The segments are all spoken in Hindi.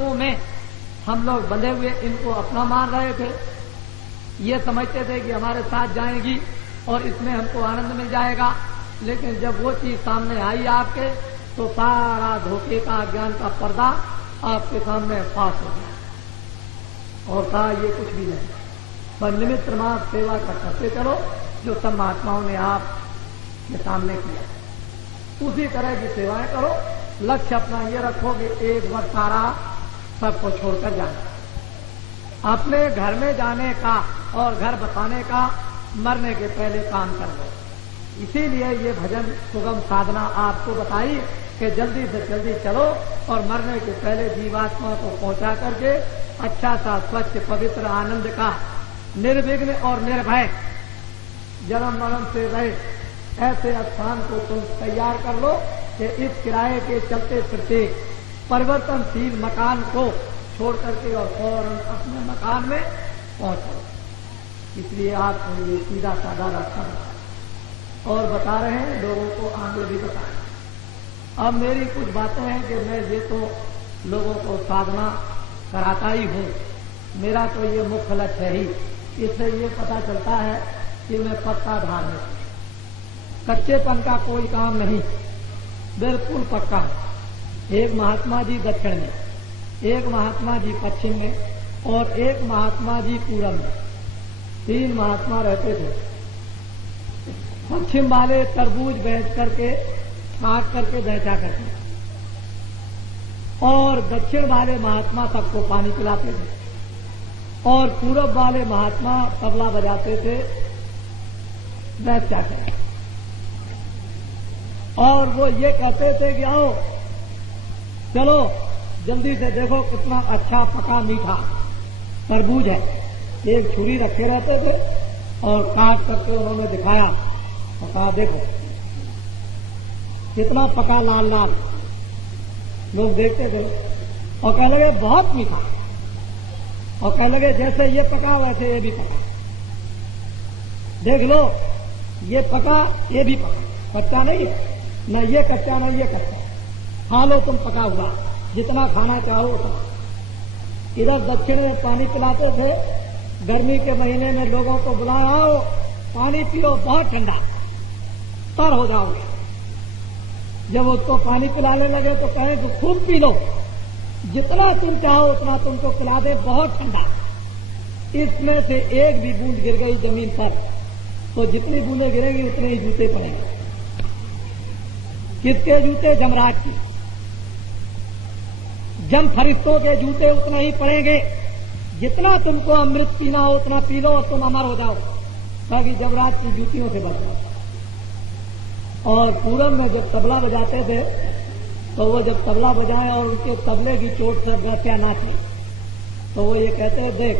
वस्तुओं में हम लोग बंधे हुए इनको अपना मान रहे थे। ये समझते थे कि हमारे साथ जाएंगी और इसमें हमको आनंद मिल जाएगा। लेकिन जब वो चीज सामने आई आपके, तो सारा धोखे का, ज्ञान का पर्दा आपके सामने फाश हो गया और कहा ये कुछ भी नहीं, पर निमित्त मात्र सेवा करते चलो, जो सब महात्माओं ने आपके सामने किया उसी तरह की सेवाएं करो। लक्ष्य अपना ये रखोगे एक वर्ष सारा सबको छोड़कर जाना, अपने घर में जाने का और घर बसाने का मरने के पहले काम कर लो। इसीलिए ये भजन सुगम साधना आपको बताई कि जल्दी से जल्दी चलो और मरने के पहले जीवात्मा को पहुंचा करके अच्छा सा स्वच्छ पवित्र आनंद का निर्विघ्न और निर्भय जन्म मरण से रहे ऐसे स्थान को तुम तैयार कर लो कि इस किराए के चलते फिरते परिवर्तनशील मकान को छोड़ करके और फौरन अपने मकान में पहुंचो। इसलिए आपको ये सीधा साधा रास्ता और बता रहे हैं, लोगों को आगे भी बताएं। अब मेरी कुछ बातें हैं कि मैं ये तो लोगों को साधना कराता ही हूँ, मेरा तो ये मुख्य लक्ष्य है ही। इससे ये पता चलता है कि मैं पक्का धार्मिक, कच्चेपन का कोई काम नहीं, बिल्कुल पक्का। एक महात्मा जी दक्षिण में, एक महात्मा जी पश्चिम में और एक महात्मा जी पूरब में, 3 महात्मा रहते थे। पश्चिम वाले तरबूज बेच करके काट करके बेचा करते और दक्षिण वाले महात्मा सबको पानी पिलाते थे और पूरब वाले महात्मा तबला बजाते थे बेचा करके। और वो ये कहते थे कि आओ चलो जल्दी से देखो कितना अच्छा पका मीठा तरबूज है। एक छुरी रखे रहते थे और काट करके उन्होंने दिखाया और कहा देखो कितना पका लाल लाल। लोग देखते थे और कहने लगे बहुत मीठा, और कहने लगे जैसे ये पका वैसे ये भी पका, देख लो ये पका ये भी पका, कच्चा नहीं है, न ये कच्चा न ये कच्चा, खा लो तुम पका हुआ, जितना खाना चाहो उतना। इधर दक्षिण में पानी पिलाते थे, गर्मी के महीने में लोगों को बुलाया आओ पानी पियो बहुत ठंडा, तर हो जाओगे। जब उसको पानी पिलाने लगे तो कहे कि खूब पी लो, जितना तुम चाहो उतना तुमको पिला दे, बहुत ठंडा। इसमें से एक भी बूंद गिर गई जमीन पर तो जितनी बूंदें गिरेंगी उतने ही जूते पड़ेंगे। किसके जूते? जमराज की। जम फरिश्तों के जूते उतना ही पड़ेंगे। जितना तुमको अमृत पीना हो उतना पी लो और तुम अमर हो जाओ, ताकि जमराज की जूतियों से बच जाओ। और पूरब में जब तबला बजाते थे तो वो जब तबला बजाए और उनके तबले की चोट से वैसे नाचे तो वो ये कहते हैं देख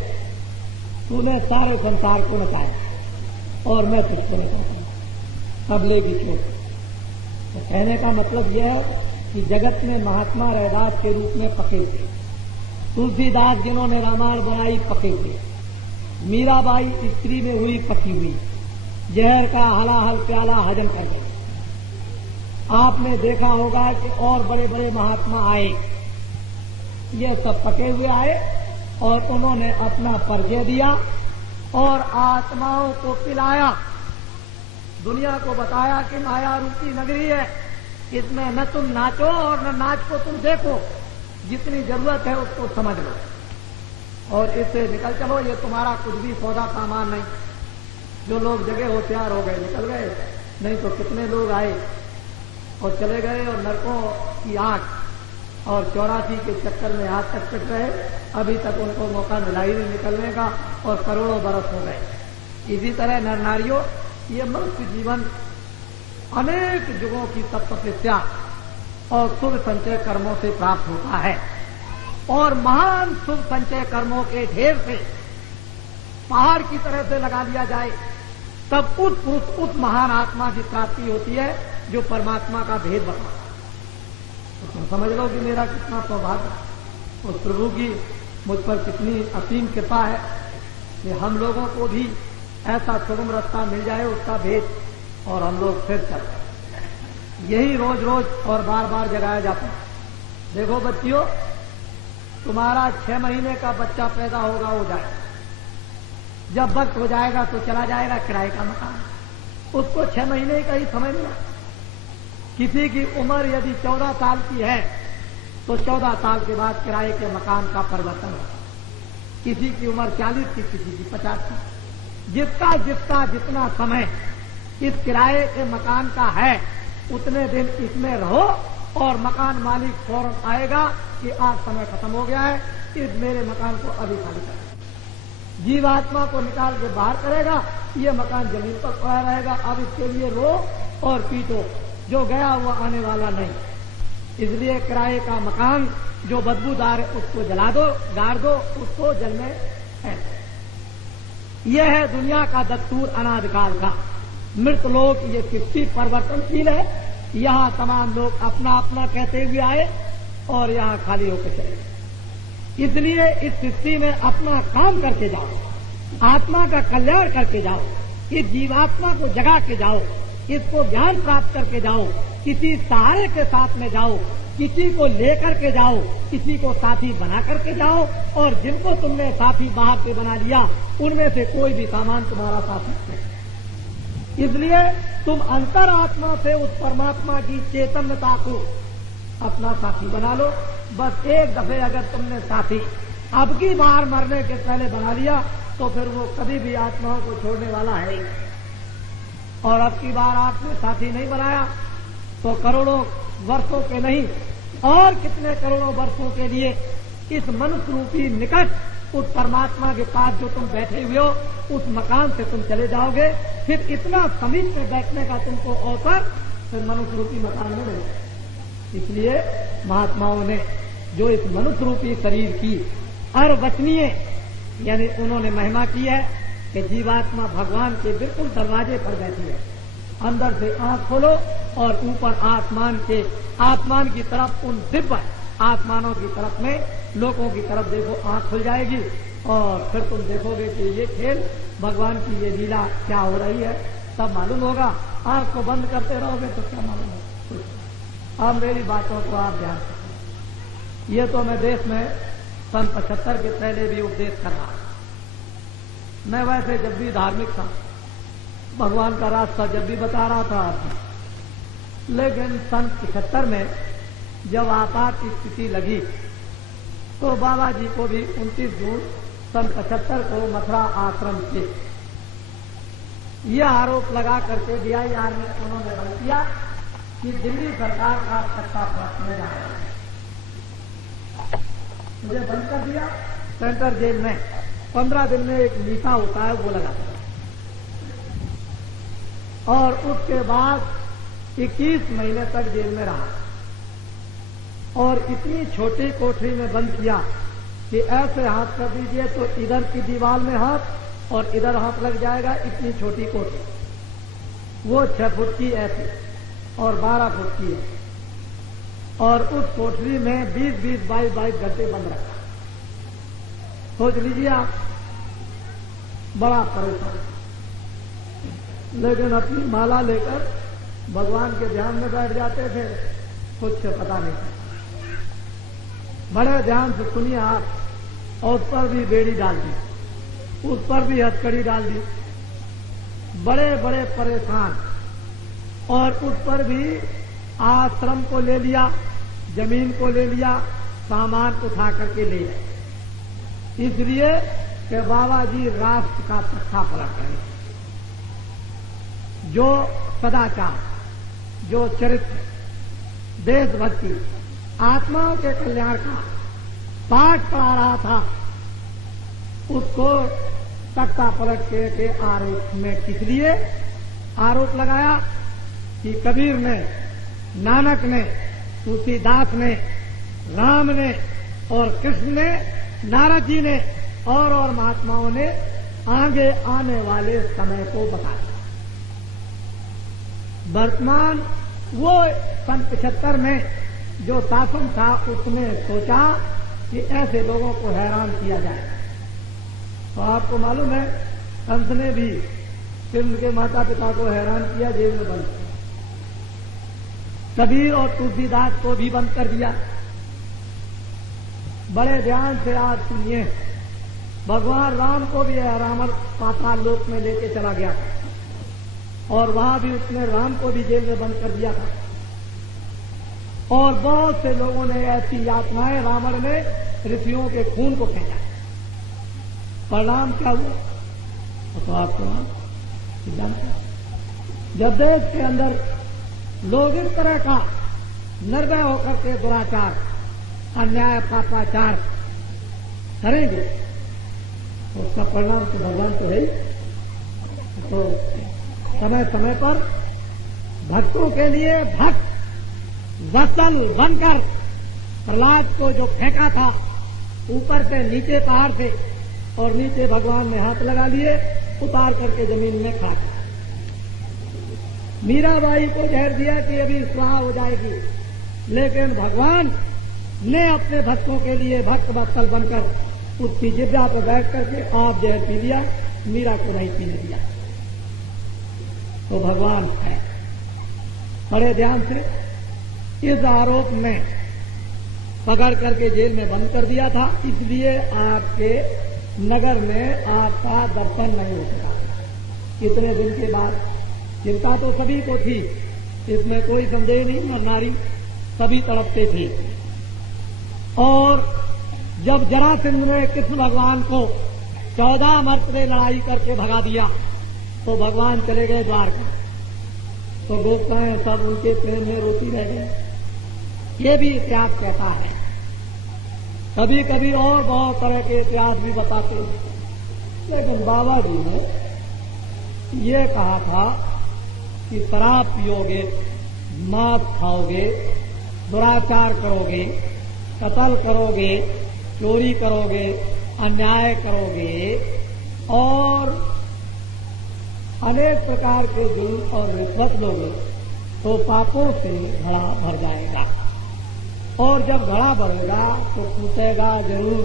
तूने सारे संसार को नचाया और मैं तुझको नचाता हूं तबले की चोट। तो कहने का मतलब यह है कि जगत में महात्मा रैदास के रूप में पके हुए, तुलसीदास जिन्होंने रामायण बनाई पके हुए, मीराबाई स्त्री में हुई पकी हुई, जहर का हलाहल प्याला हजम कर गई। आपने देखा होगा कि और बड़े बड़े महात्मा आए, ये सब पके हुए आए और उन्होंने अपना परिचय दिया और आत्माओं को पिलाया, दुनिया को बताया कि माया रूपी नगरी है, इसमें न तुम नाचो और न नाच को तुम देखो, जितनी जरूरत है उसको समझ लो और इससे निकल चलो। ये तुम्हारा कुछ भी सौदा सामान नहीं। जो लोग जगह होशियार हो गए निकल गए, नहीं तो कितने लोग आए और चले गए और नरकों की आंख और 84 के चक्कर में आज तक कट रहे, अभी तक उनको मौका मिला ही नहीं निकलने का और करोड़ों बरस हो गए। इसी तरह नर नारियों, ये मनुष्य जीवन अनेक युगों की तपस्या और शुभ संचय कर्मों से प्राप्त होता है और महान शुभ संचय कर्मों के ढेर से पहाड़ की तरह से लगा लिया जाए तब उस महान आत्मा की प्राप्ति होती है जो परमात्मा का भेद बताता है। तो तुम समझ लो कि मेरा कितना सौभाग्य, उस प्रभु की मुझ पर कितनी असीम कृपा है कि हम लोगों को भी ऐसा सुगम रास्ता मिल जाए उसका भेद और हम लोग फिर चलते। यही रोज रोज और बार बार जगाया जाता है। देखो बच्चियों, तुम्हारा 6 महीने का बच्चा पैदा होगा हो जाए, जब वक्त हो जाएगा तो चला जाएगा किराए का मकान। उसको 6 महीने का ही समय मिला। किसी की उम्र यदि 14 साल की है तो 14 साल के बाद किराए के मकान का परिवर्तन होगा। किसी की उम्र 40 की, किसी की 50 की। जिसका जितना समय इस किराए के मकान का है उतने दिन इसमें रहो और मकान मालिक फौरन आएगा कि आज समय खत्म हो गया है, इस मेरे मकान को अभी खाली करेगा। जीवात्मा को निकाल के बाहर करेगा, ये मकान जमीन पर पड़ा रहेगा। अब इसके लिए रो और पीटो, जो गया हुआ आने वाला नहीं। इसलिए किराए का मकान जो बदबूदार है उसको जला दो, गाड़ दो, उसको जल में है। यह है दुनिया का दस्तूर अनादिकाल का। मृत लोक ये सृष्टि परिवर्तनशील है। यहाँ तमाम लोग अपना अपना कहते हुए आए और यहाँ खाली होकर चले गए। इसलिए इस सृष्टि में अपना काम करके जाओ, आत्मा का कल्याण करके जाओ, इस जीवात्मा को जगा के जाओ, इसको ज्ञान प्राप्त करके जाओ, किसी सहारे के साथ में जाओ, किसी को लेकर के जाओ, किसी को साथी बना करके जाओ। और जिनको तुमने साथी बाहर से बना लिया उनमें से कोई भी सामान तुम्हारा साथी नहीं। इसलिए तुम अंतरात्मा से उस परमात्मा की चैतन्यता को अपना साथी बना लो। बस एक दफे अगर तुमने साथी अब की बार मरने के पहले बना लिया तो फिर वो कभी भी आत्माओं को छोड़ने वाला है ही। और अब की बार आपने साथी नहीं बनाया तो करोड़ों वर्षों के नहीं और कितने करोड़ों वर्षों के लिए इस मनुष्य रूपी निकट उस परमात्मा के पास जो तुम बैठे हुए हो उस मकान से तुम चले जाओगे। फिर इतना समीप में बैठने का तुमको अवसर फिर मनुष्य रूपी मकान में मिलेगा। इसलिए महात्माओं ने जो इस मनुष्य रूपी शरीर की अर्वचनीय यानी उन्होंने महिमा की है कि जीवात्मा भगवान के बिल्कुल दरवाजे पर बैठी है। अंदर से आंख खोलो और ऊपर आसमान की तरफ उन दिव्य आसमानों की तरफ में लोगों की तरफ देखो, आंख खुल जाएगी और फिर तुम देखोगे कि ये खेल भगवान की ये लीला क्या हो रही है तब मालूम होगा। आंख को बंद करते रहोगे तो क्या मालूम होगा। अब मेरी बातों को आप ध्यान रखें। ये तो मैं देश में सन 75 के पहले भी उपदेश कर रहा। मैं वैसे जब भी धार्मिक था, भगवान का रास्ता जब भी बता रहा था आपको, लेकिन सन 75 में जब आपात की स्थिति लगी तो बाबा जी को भी 29 जून सन 75 को मथुरा आश्रम से यह आरोप लगा करके DIR में उन्होंने बंद किया कि दिल्ली सरकार का सत्ता पलटने जा रहा है। मुझे बंद कर दिया सेंट्रल जेल में। 15 दिन में एक मीठा होता है वो लगा दिया और उसके बाद 21 महीने तक जेल में रहा और इतनी छोटी कोठरी में बंद किया कि ऐसे हाथ कर दीजिए तो इधर की दीवार में हाथ और इधर हाथ लग जाएगा। इतनी छोटी कोठरी, वो 6 फुट की ऐसी और 12 फुट की है और उस कोठरी में 20-20, 22-22 घंटे बंद रखा। सोच लीजिए आप, बड़ा परेशान। लेकिन अपनी माला लेकर भगवान के ध्यान में बैठ जाते थे, कुछ पता नहीं था। बड़े ध्यान से सुनिए आप। और उस पर भी बेड़ी डाल दी, उस पर भी हथकड़ी डाल दी। बड़े बड़े परेशान। और उस पर भी आश्रम को ले लिया, जमीन को ले लिया, सामान उठा करके ले गए। इसलिए कि बाबा जी राष्ट्र का तख्ता पलट रहे। जो सदाचार, जो चरित्र, देशभक्ति, आत्माओं के कल्याण का पाठ पढ़ा रहा था, उसको तख्ता पलट के आरोप में किस लिए आरोप लगाया कि कबीर ने, नानक ने, तुलसीदास ने, राम ने और कृष्ण ने, नारद जी ने और महात्माओं ने आगे आने वाले समय को बताया। वर्तमान वो सन 75 में जो शासन था उसने सोचा कि ऐसे लोगों को हैरान किया जाए। तो आपको मालूम है कंस ने भी कृष्ण के माता पिता को हैरान किया, जेल में बंद किया। कबीर और तुलसीदास को भी बंद कर दिया। बड़े ध्यान से आज सुनिए। भगवान राम को भी रावण पाताल लोक में लेके चला गया था और वहां भी उसने राम को भी जेल में बंद कर दिया था। और बहुत से लोगों ने ऐसी यातनाएं रावण ने ऋषियों के खून को फेंका। परिणाम क्या हुआ तो आपको जानते हैं। जब देश के अंदर लोग इस तरह का निर्भय होकर के दुराचार, अन्याय, पापाचार करेंगे तो उसका परिणाम तो भगवान तो है ही। तो समय समय पर भक्तों के लिए भक्त वत्सल बनकर प्रहलाद को जो फेंका था ऊपर से नीचे पहाड़ से, और नीचे भगवान ने हाथ लगा लिए, उतार करके जमीन में खा दिया। मीराबाई को जहर दिया कि अभी स्वाहा हो जाएगी, लेकिन भगवान ने अपने भक्तों के लिए भक्त वत्सल बनकर उसकी जिब्या पर बैठ करके आप जहर पी लिया, मीरा को नहीं पीने दिया। तो भगवान है। बड़े ध्यान से इस आरोप में पकड़ करके जेल में बंद कर दिया था, इसलिए आपके नगर में आपका दर्शन नहीं हो सका इतने दिन के बाद। चिंता तो सभी को थी, इसमें कोई संदेह नहीं, नर नारी सभी तड़पते थे। और जब जरासंध ने कृष्ण भगवान को 14 मर्तबे लड़ाई करके भगा दिया तो भगवान चले गए द्वारका। तो गोपियां सब उनके प्रेम में रोती रह गए। ये भी इतिहास कहता है। कभी कभी और बहुत तरह के इतिहास भी बताते हैं, लेकिन बाबा जी ने ये कहा था कि शराब पियोगे, मांस खाओगे, दुराचार करोगे, कत्ल करोगे, चोरी करोगे, अन्याय करोगे और अनेक प्रकार के जुल्म और रिश्वत लोगे तो पापों से घड़ा भर जाएगा। और जब घड़ा भरेगा तो टूटेगा जरूर।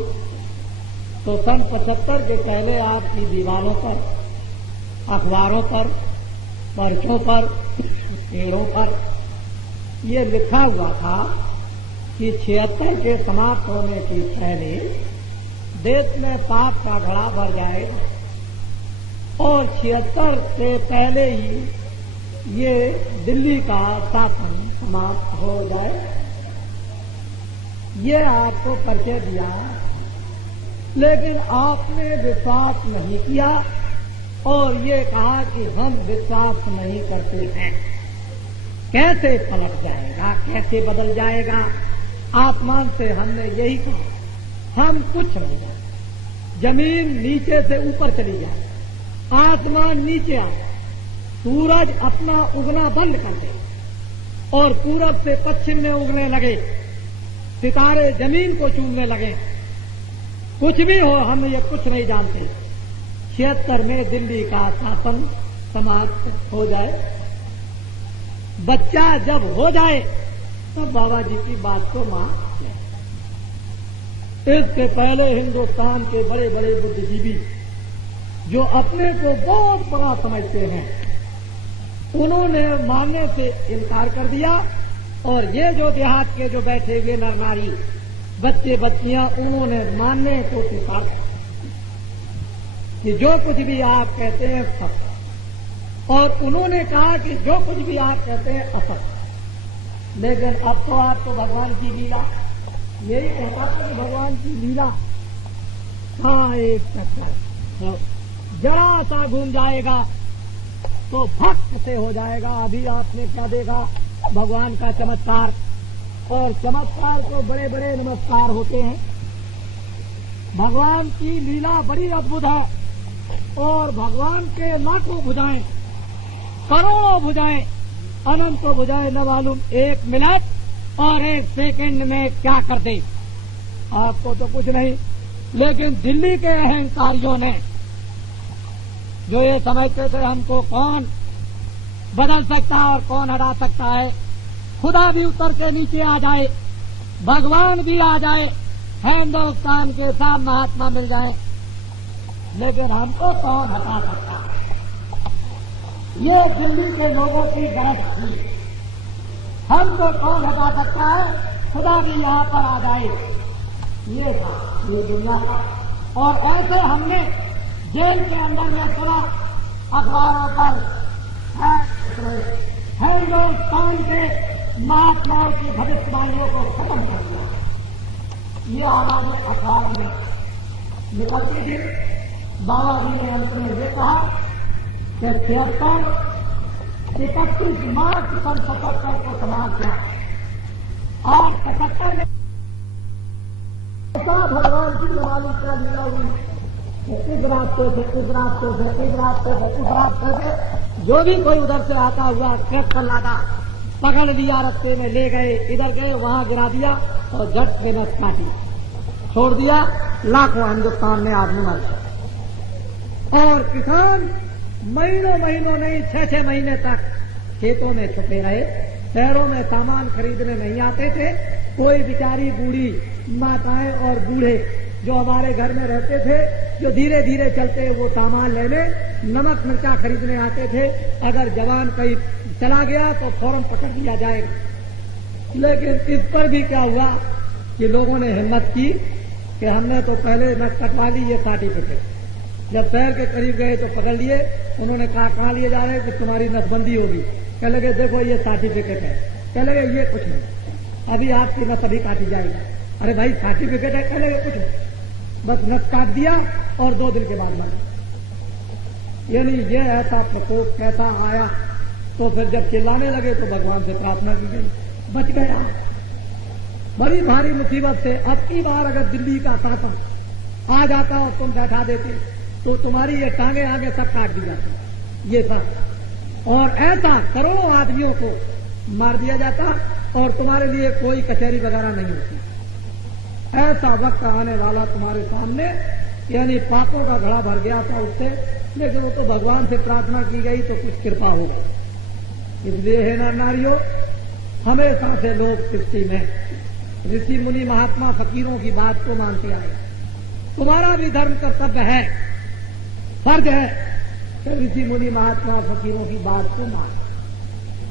तो सन 75 के पहले आपकी दीवारों पर, अखबारों पर, पर्चों पर, पेड़ों पर ये लिखा हुआ था कि 76 के समाप्त होने के पहले देश में पाप का घड़ा भर जाएगा और 76 से पहले ही ये दिल्ली का शासन समाप्त हो जाए। ये आपको परिचय दिया, लेकिन आपने विश्वास नहीं किया और ये कहा कि हम विश्वास नहीं करते हैं। कैसे पलट जाएगा, कैसे बदल जाएगा? आसमान से हमने यही कहा, हम कुछ नहीं जाए। जमीन नीचे से ऊपर चली जाए, आसमान नीचे आए, सूरज अपना उगना बंद कर दे और पूरब से पश्चिम में उगने लगे, सितारे जमीन को चूमने लगे। कुछ भी हो, हम ये कुछ नहीं जानते। 76 में दिल्ली का शासन समाप्त हो जाए। बच्चा जब हो जाए तब बाबा जी की बात को मान ले। इससे पहले हिंदुस्तान के बड़े बड़े बुद्धिजीवी जो अपने को बहुत बड़ा समझते हैं, उन्होंने मानने से इनकार कर दिया। और ये जो देहात के जो बैठे हुए नर नारी, बच्चे बच्चियां, उन्होंने मानने को स्वीकार कि जो कुछ भी आप कहते हैं सत्य, और उन्होंने कहा कि जो कुछ भी आप कहते हैं असत्य। लेकिन अब तो आपको भगवान की लीला, यही कहता था कि भगवान की लीला का एक चक्कर जरा सा घूम जाएगा तो भक्त से हो जाएगा। अभी आपने क्या देखा, भगवान का चमत्कार, और चमत्कार को बड़े बड़े नमस्कार होते हैं। भगवान की लीला बड़ी अद्भुत है और भगवान के लाखों भुजाएं, करोड़ों भुजाएं, अनंत भुजाएं, न मालूम एक मिनट और एक सेकंड में क्या कर दे। आपको तो कुछ नहीं, लेकिन दिल्ली के अहंकारियों ने जो ये समझते थे हमको कौन बदल सकता है और कौन हटा सकता है, खुदा भी उतर के नीचे आ जाए, भगवान भी आ जाए, हिंदुस्तान के साथ महात्मा मिल जाए, लेकिन हमको कौन हटा सकता है? ये दिल्ली के लोगों की गरज थी। हमको कौन हटा सकता है? खुदा भी यहाँ पर आ जाए, ये था ये दुनिया का। और ऐसे हमने जेल के अंदर में सुना अखबारों पर हिंदुस्तान के महात्माओं की भविष्यवाणियों को खत्म कर दिया। ये आवाज अखबार में निकलती थी। बाबा जी ने अंत में ये कहा कि 31 मार्च सन 77 को समाप्त किया और 77 में भगवान की मालूम क्या लीला हुई। इस रास्ते से इस रास्ते से इस रास्ते से उस रास्ते से जो भी कोई उधर से आता हुआ ट्रैक्टर लादा पकड़ लिया, रास्ते में ले गए, इधर गए, वहां गिरा दिया और झट से नस काटी छोड़ दिया। लाखों हिंदुस्तान में आदमी मर गए और किसान महीनों महीनों नहीं 6-6 महीने तक खेतों में छुपे रहे। शहरों में सामान खरीदने नहीं आते थे। कोई बेचारी बूढ़ी माताएं और बूढ़े जो हमारे घर में रहते थे, जो धीरे धीरे चलते वो सामान लेने नमक मिर्चा खरीदने आते थे। अगर जवान कहीं चला गया तो फौरन पकड़ लिया जाएगा। लेकिन इस पर भी क्या हुआ कि लोगों ने हिम्मत की कि हमने तो पहले नस कटवा ली, ये सर्टिफिकेट। जब शहर के करीब गए तो पकड़ लिए। उन्होंने कहा कहाँ लिए जा रहे हैं कि तुम्हारी नसबंदी होगी। कह लगे देखो ये सर्टिफिकेट है। कह लगे ये कुछ नहीं, अभी आपकी नस अभी काटी जाएगी। अरे भाई सर्टिफिकेट है। कह लगे कुछ नहीं, बस नस काट दिया और 2 दिन के बाद मर। यानी ये ऐसा प्रकोप कैसा आया। तो फिर जब चिल्लाने लगे तो भगवान से प्रार्थना की गई, बच गया बड़ी भारी मुसीबत से। अब की बार अगर दिल्ली का शासन आ जाता और तुम बैठा देते तो तुम्हारी ये टांगे आगे सब काट दी जाती, ये सब। और ऐसा करोड़ों आदमियों को मार दिया जाता और तुम्हारे लिए कोई कचहरी वगैरह नहीं होती। ऐसा वक्त आने वाला तुम्हारे सामने, यानी पापों का घड़ा भर गया था उससे। लेकिन वो तो भगवान से प्रार्थना की गई तो कुछ कृपा हो गई। इसलिए है ना नारियों, हमेशा से लोग सृष्टि में ऋषि मुनि महात्मा फकीरों की बात को मानते आए। तुम्हारा भी धर्म कर्तव्य है, फर्ज है कि ऋषि मुनि महात्मा फकीरों की बात को मानो।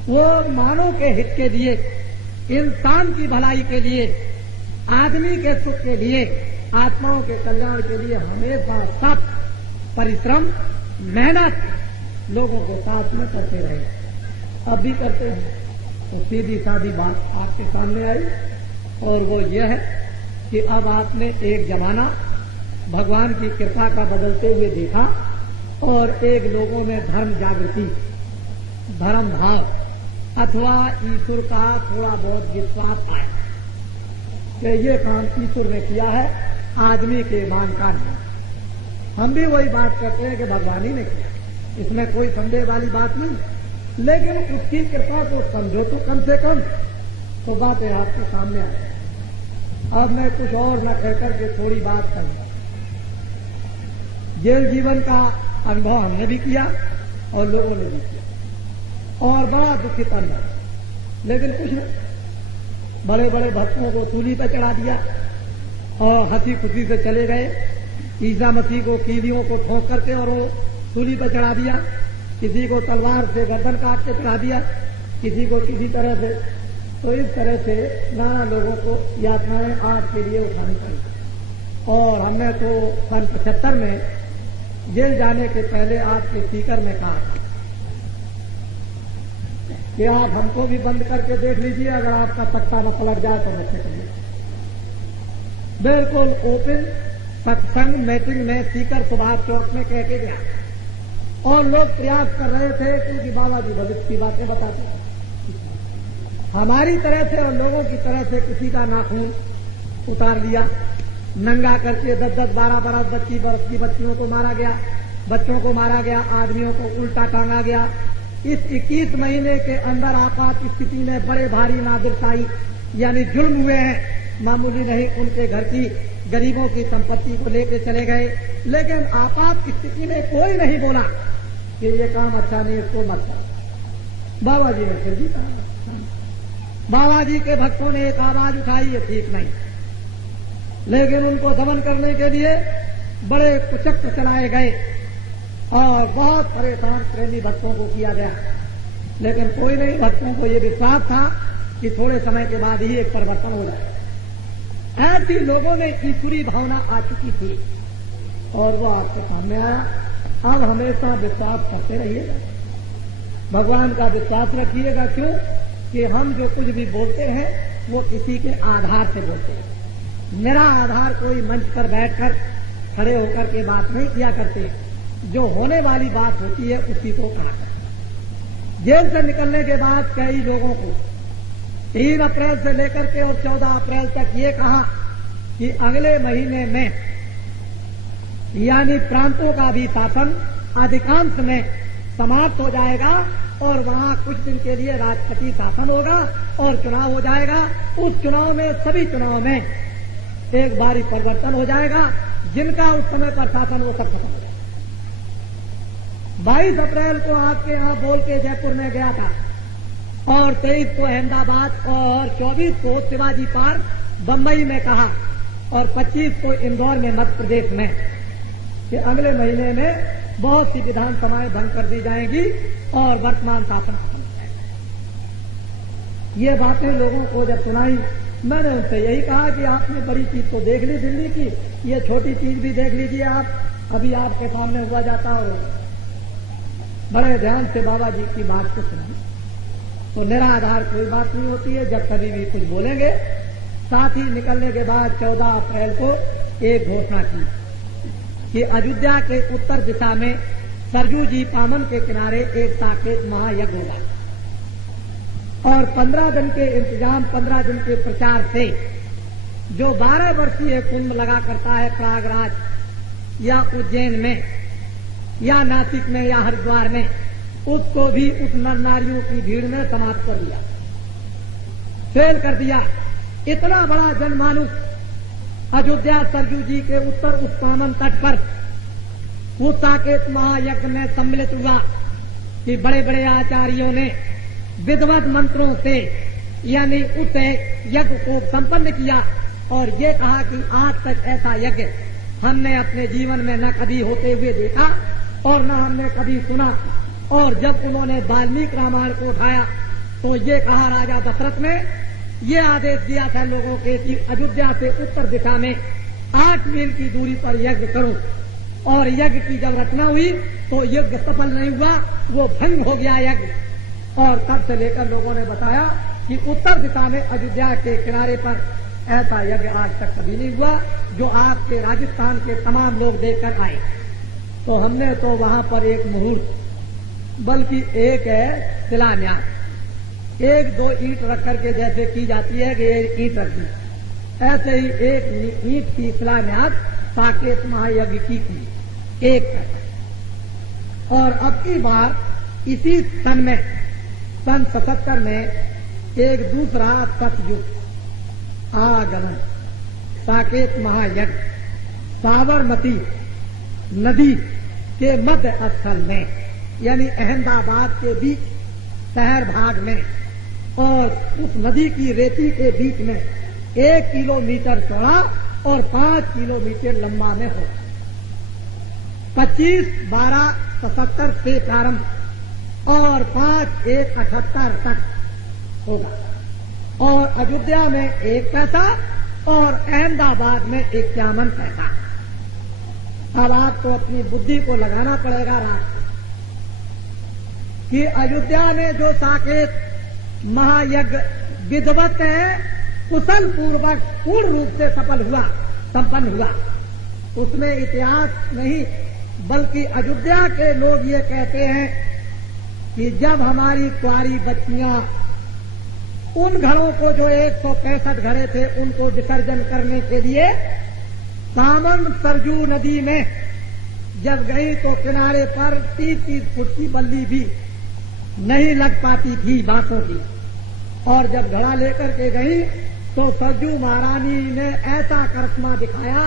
वो मानव के हित के लिए, इंसान की भलाई के लिए, आदमी के सुख के लिए, आत्माओं के कल्याण के लिए हमेशा सब परिश्रम मेहनत लोगों को साथ में करते रहे। अब भी करते हैं। तो सीधी सादी बात आपके सामने आई और वो ये है कि अब आपने एक जमाना भगवान की कृपा का बदलते हुए देखा और एक लोगों में धर्म जागृति, धर्म भाव अथवा ईश्वर का थोड़ा बहुत विश्वास आया कि ये काम ईश्वर ने किया है, आदमी के मान का नहीं। हम भी वही बात करते हैं कि भगवान ही ने किया, इसमें कोई संदेह वाली बात नहीं। लेकिन उसकी कृपा को समझो तो कम से कम, तो बातें आपके सामने आ गई। अब मैं कुछ और न कहकर के थोड़ी बात कहूंगा। जेल जीवन का अनुभव हमने भी किया और लोगों ने भी किया और बड़ा दुखित अनुभव। लेकिन कुछ नहीं, बड़े बड़े भक्तों को सूली पर चढ़ा दिया और हंसी खुशी से चले गए। ईसा मसीह को कीलियों को ठोक करके और वो सूली पर चढ़ा दिया। किसी को तलवार से गर्दन काट के चढ़ा दिया, किसी को किसी तरह से। तो इस तरह से नाना लोगों को यातनाएं आज के लिए उठानी पड़ी। और हमने तो सन 75 में जेल जाने के पहले आपके स्पीकर में कहा कि आप हमको भी बंद करके देख लीजिए, अगर आपका पट्टा न पलट जाए तो बच्चे करिए। बिल्कुल ओपन सत्संग मीटिंग में स्पीकर सुभाष चौक में कह के गया और लोग प्रयास कर रहे थे क्योंकि बाबा जी भविष्य की बातें बताते हैं। हमारी तरह से और लोगों की तरह से किसी का नाखून उतार लिया, नंगा करके 10-10, 12-12, 25 वर्ष की बच्चियों को मारा गया, बच्चों को मारा गया, आदमियों को उल्टा टांगा गया। इस 21 महीने के अंदर आपात स्थिति में बड़े भारी नादिरशाही यानी जुल्म हुए हैं। मामूली नहीं, उनके घर की गरीबों की संपत्ति को लेकर चले गए। लेकिन आपात स्थिति में कोई नहीं बोला कि ये काम अच्छा नहीं, इसको मत करो। बाबा जी ने फिर भी कहा। बाबा जी के भक्तों ने एक आवाज उठाई, ये ठीक नहीं। लेकिन उनको दमन करने के लिए बड़े कुचक्र चलाए गए और बहुत परेशान प्रेमी भक्तों को किया गया। लेकिन कोई नहीं, भक्तों को ये विश्वास था कि थोड़े समय के बाद ही एक परिवर्तन हो जाए। ऐसी लोगों में ईश्वरी भावना आ चुकी थी और वो आपके सामने आया। अब हमेशा विश्वास करते रहिएगा, भगवान का विश्वास रखिएगा। क्यों कि हम जो कुछ भी बोलते हैं वो किसी के आधार से बोलते हैं। मेरा आधार कोई मंच पर बैठकर खड़े होकर के बात नहीं किया करते, जो होने वाली बात होती है उसी को कहा करते। जेल से निकलने के बाद कई लोगों को 3 अप्रैल से लेकर के और 14 अप्रैल तक ये कहा कि अगले महीने में यानी प्रांतों का भी शासन अधिकांश में समाप्त हो जाएगा और वहां कुछ दिन के लिए राष्ट्रपति शासन होगा और चुनाव हो जाएगा। उस चुनाव में सभी चुनाव में एक बारी परिवर्तन हो जाएगा। जिनका उस समय पर शासन वो सब खत्म हो जाएगा। 22 अप्रैल को आपके यहां बोल के जयपुर में गया था और 23 को अहमदाबाद और 24 को शिवाजी पार्क बम्बई में कहा और 25 को इंदौर में मध्य प्रदेश में कि अगले महीने में बहुत सी विधानसभाएं भंग कर दी जाएंगी और वर्तमान शासन खत्म हो जाएगा। ये बातें लोगों को जब सुनाई, मैंने उनसे यही कहा कि आपने बड़ी चीज तो देख ली दिल्ली की, ये छोटी चीज भी देख लीजिए आप। अभी आपके सामने हुआ जाता और बड़े ध्यान से बाबा जी की बात को सुना। तो निराधार कोई बात नहीं होती है। जब कभी भी कुछ बोलेंगे, साथ ही निकलने के बाद 14 अप्रैल को एक घोषणा की कि अयोध्या के उत्तर दिशा में सरजू जी पामन के किनारे एक साकेत महायज्ञ होगा और 15 दिन के इंतजाम, 15 दिन के प्रचार से जो 12 वर्षीय कुंभ लगा करता है प्रयागराज या उज्जैन में या नासिक में या हरिद्वार में, उसको भी उस नर नारियों की भीड़ में समाप्त कर दिया, फेल कर दिया। इतना बड़ा जनमानुष अयोध्या सरजू जी के उत्तर उस पावन तट पर उस साकेत महायज्ञ में सम्मिलित हुआ कि बड़े बड़े आचार्यों ने विधिवत मंत्रों से यानी उस यज्ञ को संपन्न किया और ये कहा कि आज तक ऐसा यज्ञ हमने अपने जीवन में न कभी होते हुए देखा और न हमने कभी सुना। और जब उन्होंने वाल्मीकि रामायण को उठाया तो ये कहा राजा दशरथ ने ये आदेश दिया था लोगों के कि अयोध्या से उत्तर दिशा में 8 मील की दूरी पर यज्ञ करो। और यज्ञ की जब रचना हुई तो यज्ञ सफल नहीं हुआ, वो भंग हो गया यज्ञ। और तब से लेकर लोगों ने बताया कि उत्तर दिशा में अयोध्या के किनारे पर ऐसा यज्ञ आज तक कभी नहीं हुआ जो आपके राजस्थान के तमाम लोग देखकर आए। तो हमने तो वहां पर एक मुहूर्त, बल्कि एक है शिलान्यास, 1-2 ईंट रख करके जैसे की जाती है कि एक ईंट रख दी, ऐसे ही एक ईंट की शिलान्यास साकेत महायज्ञ की थी, एक। और अब की बार इसी सन में सन 77 में एक दूसरा सतयुग आगमन साकेत महायज्ञ साबरमती नदी के मध्य स्थल में यानी अहमदाबाद के बीच शहर भाग में और उस नदी की रेती के बीच में 1 किलोमीटर चौड़ा और 5 किलोमीटर लंबा में हो। 25/12/77 से प्रारंभ और 5/1/78 तक होगा। और अयोध्या में 1 पैसा और अहमदाबाद में 51 पैसा। अब आपको अपनी बुद्धि को लगाना पड़ेगा रात कि अयोध्या में जो साकेत महायज्ञ विधिवत है, कुशल पूर्वक पूर्ण रूप से संपन्न हुआ, उसमें इतिहास नहीं बल्कि अयोध्या के लोग ये कहते हैं कि जब हमारी कुंवारी बच्चियां उन घरों को जो 165 घरे थे उनको विसर्जन करने के लिए सामन सरजू नदी में जब गई तो किनारे पर 30-30 फुट की बल्ली भी नहीं लग पाती थी बांसों की। और जब घड़ा लेकर के गई तो सरजू महारानी ने ऐसा करिश्मा दिखाया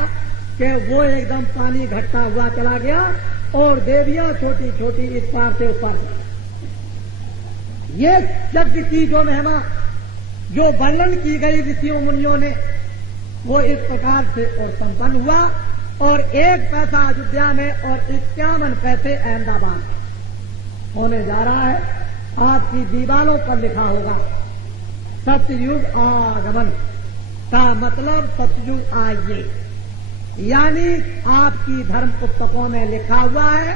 कि वो एकदम पानी घटता हुआ चला गया और देवियां छोटी छोटी इस पार से उस पार। ये यज्ञ की जो महिमा जो वर्णन की गई ऋषियों मुनियों ने वो इस प्रकार से और संपन्न हुआ। और 1 पैसा अयोध्या में और 51 पैसे अहमदाबाद में होने जा रहा है। आपकी दीवारों पर लिखा होगा सतयुग आगमन का मतलब सतयुग आइए। यानी आपकी धर्म पुस्तकों में लिखा हुआ है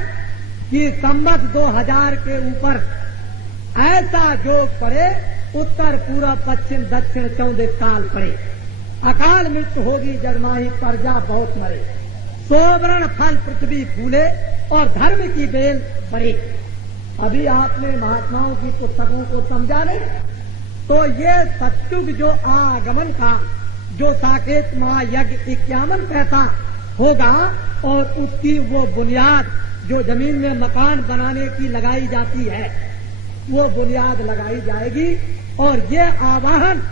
कि संवत 2000 के ऊपर ऐसा योग पड़े, उत्तर पूर्व पश्चिम दक्षिण 14 काल पड़े, अकाल मृत्यु होगी जगमाही प्रजा बहुत मरे, सोवर्ण फल पृथ्वी फूले और धर्म की बेल बढ़े। अभी आपने महात्माओं की पुस्तकों को समझा नहीं, तो ये सतयुग जो आगमन का जो साकेत महायज्ञ 51 पैसा होगा और उसकी वो बुनियाद जो जमीन में मकान बनाने की लगाई जाती है, वो बुनियाद लगाई जाएगी और ये आवाहन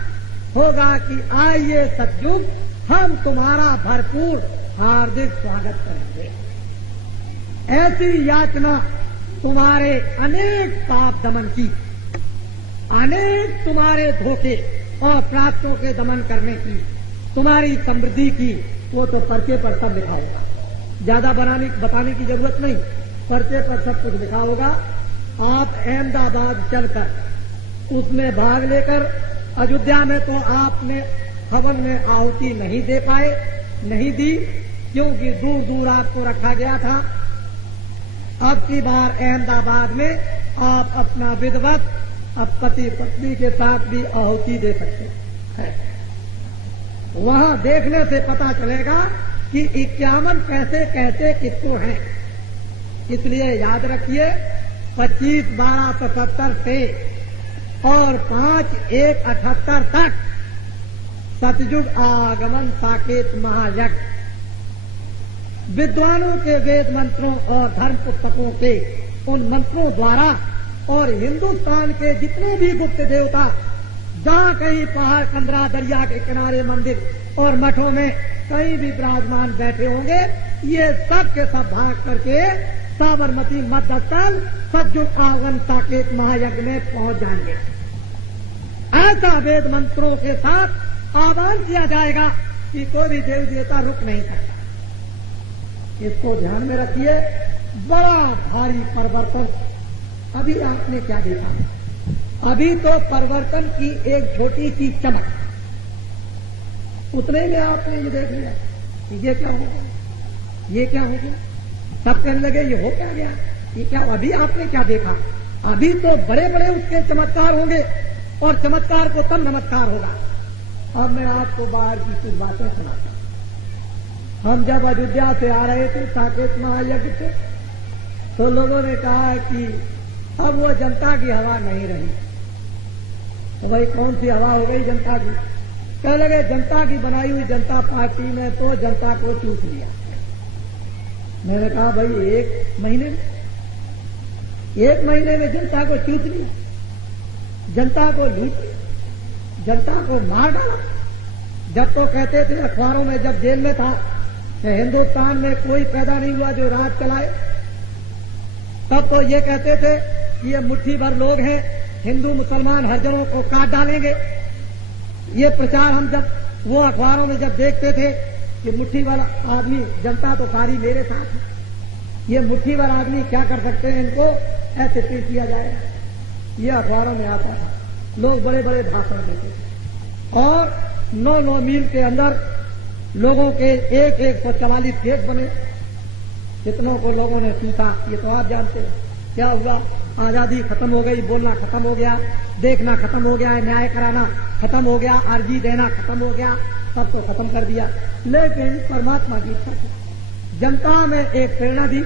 होगा कि आइए सतयुग, हम तुम्हारा भरपूर हार्दिक स्वागत करेंगे। ऐसी याचना तुम्हारे अनेक पाप दमन की, अनेक तुम्हारे धोखे और प्राप्तों के दमन करने की, तुम्हारी समृद्धि की, वो तो पर्चे पर सब लिखा होगा। ज्यादा बताने की जरूरत नहीं, पर्चे पर सब कुछ लिखा होगा। आप अहमदाबाद चलकर उसमें भाग लेकर अयोध्या में तो आपने हवन में आहुति नहीं दे पाए, नहीं दी, क्योंकि दूर दूर आपको रखा गया था। अब की बार अहमदाबाद में आप अपना विधिवत अब पति पत्नी के साथ भी आहुति दे सकते हैं। वहां देखने से पता चलेगा कि 51 पैसे कहते किसको हैं। इसलिए याद रखिए 25 12 77 से और 5 1 78 तक सतयुग आगमन साकेत महायज्ञ विद्वानों के वेद मंत्रों और धर्म पुस्तकों के उन मंत्रों द्वारा और हिंदुस्तान के जितने भी गुप्त देवता जहां कहीं पहाड़ कंदरा दरिया के किनारे मंदिर और मठों में कहीं भी विराजमान बैठे होंगे, ये सब के सब भाग करके साबरमती मध्यस्थल सतयुग आगमन साकेत महायज्ञ में पहुंच जाएंगे। ऐसा वेद मंत्रों के साथ आह्वान किया जाएगा कि कोई भी देवी देवता रुक नहीं सकता। इसको ध्यान में रखिए। बड़ा भारी परिवर्तन अभी आपने क्या देखा? अभी तो परिवर्तन की एक छोटी सी चमक, उतने में आपने ये देख लिया कि ये क्या हो गया, ये क्या हो गया। सब कहने लगे ये हो क्या गया, ये क्या। अभी आपने क्या देखा? अभी तो बड़े बड़े उसके चमत्कार होंगे और चमत्कार को तब नमस्कार होगा। अब मैं आपको बाहर की कुछ बातें सुनाता हूं। हम जब अयोध्या से आ रहे थे साकेत महायज्ञ से, तो लोगों ने कहा कि अब वो जनता की हवा नहीं रही। तो भाई कौन सी हवा हो गई जनता की? कह लगे जनता की बनाई हुई जनता पार्टी ने तो जनता को चूस लिया। मैंने कहा भाई एक महीने में जनता को चूस लिया, जनता को लूट लिया, जनता को मार डाला। जब तो कहते थे अखबारों में, जब जेल में था, हिंदुस्तान में कोई पैदा नहीं हुआ जो राज चलाए, तब तो ये कहते थे कि ये मुट्ठी भर लोग हैं, हिंदू मुसलमान हर को काट डालेंगे। ये प्रचार हम जब वो अखबारों में जब देखते थे कि मुट्ठी भर आदमी, जनता तो सारी मेरे साथ है, ये मुट्ठी भर आदमी क्या कर सकते हैं, इनको ऐसे पेश किया जाए। ये अखबारों में आता था, लोग बड़े बड़े भाषण देते थे और 9-9 मील के अंदर लोगों के 144 गेट बने, कितनों को लोगों ने सूखा। ये तो आप जानते हैं क्या हुआ। आजादी खत्म हो गई, बोलना खत्म हो गया, देखना खत्म हो गया, न्याय कराना खत्म हो गया, अर्जी देना खत्म हो गया, सब को खत्म कर दिया। लेकिन परमात्मा की इच्छा थी, जनता में एक प्रेरणा दी।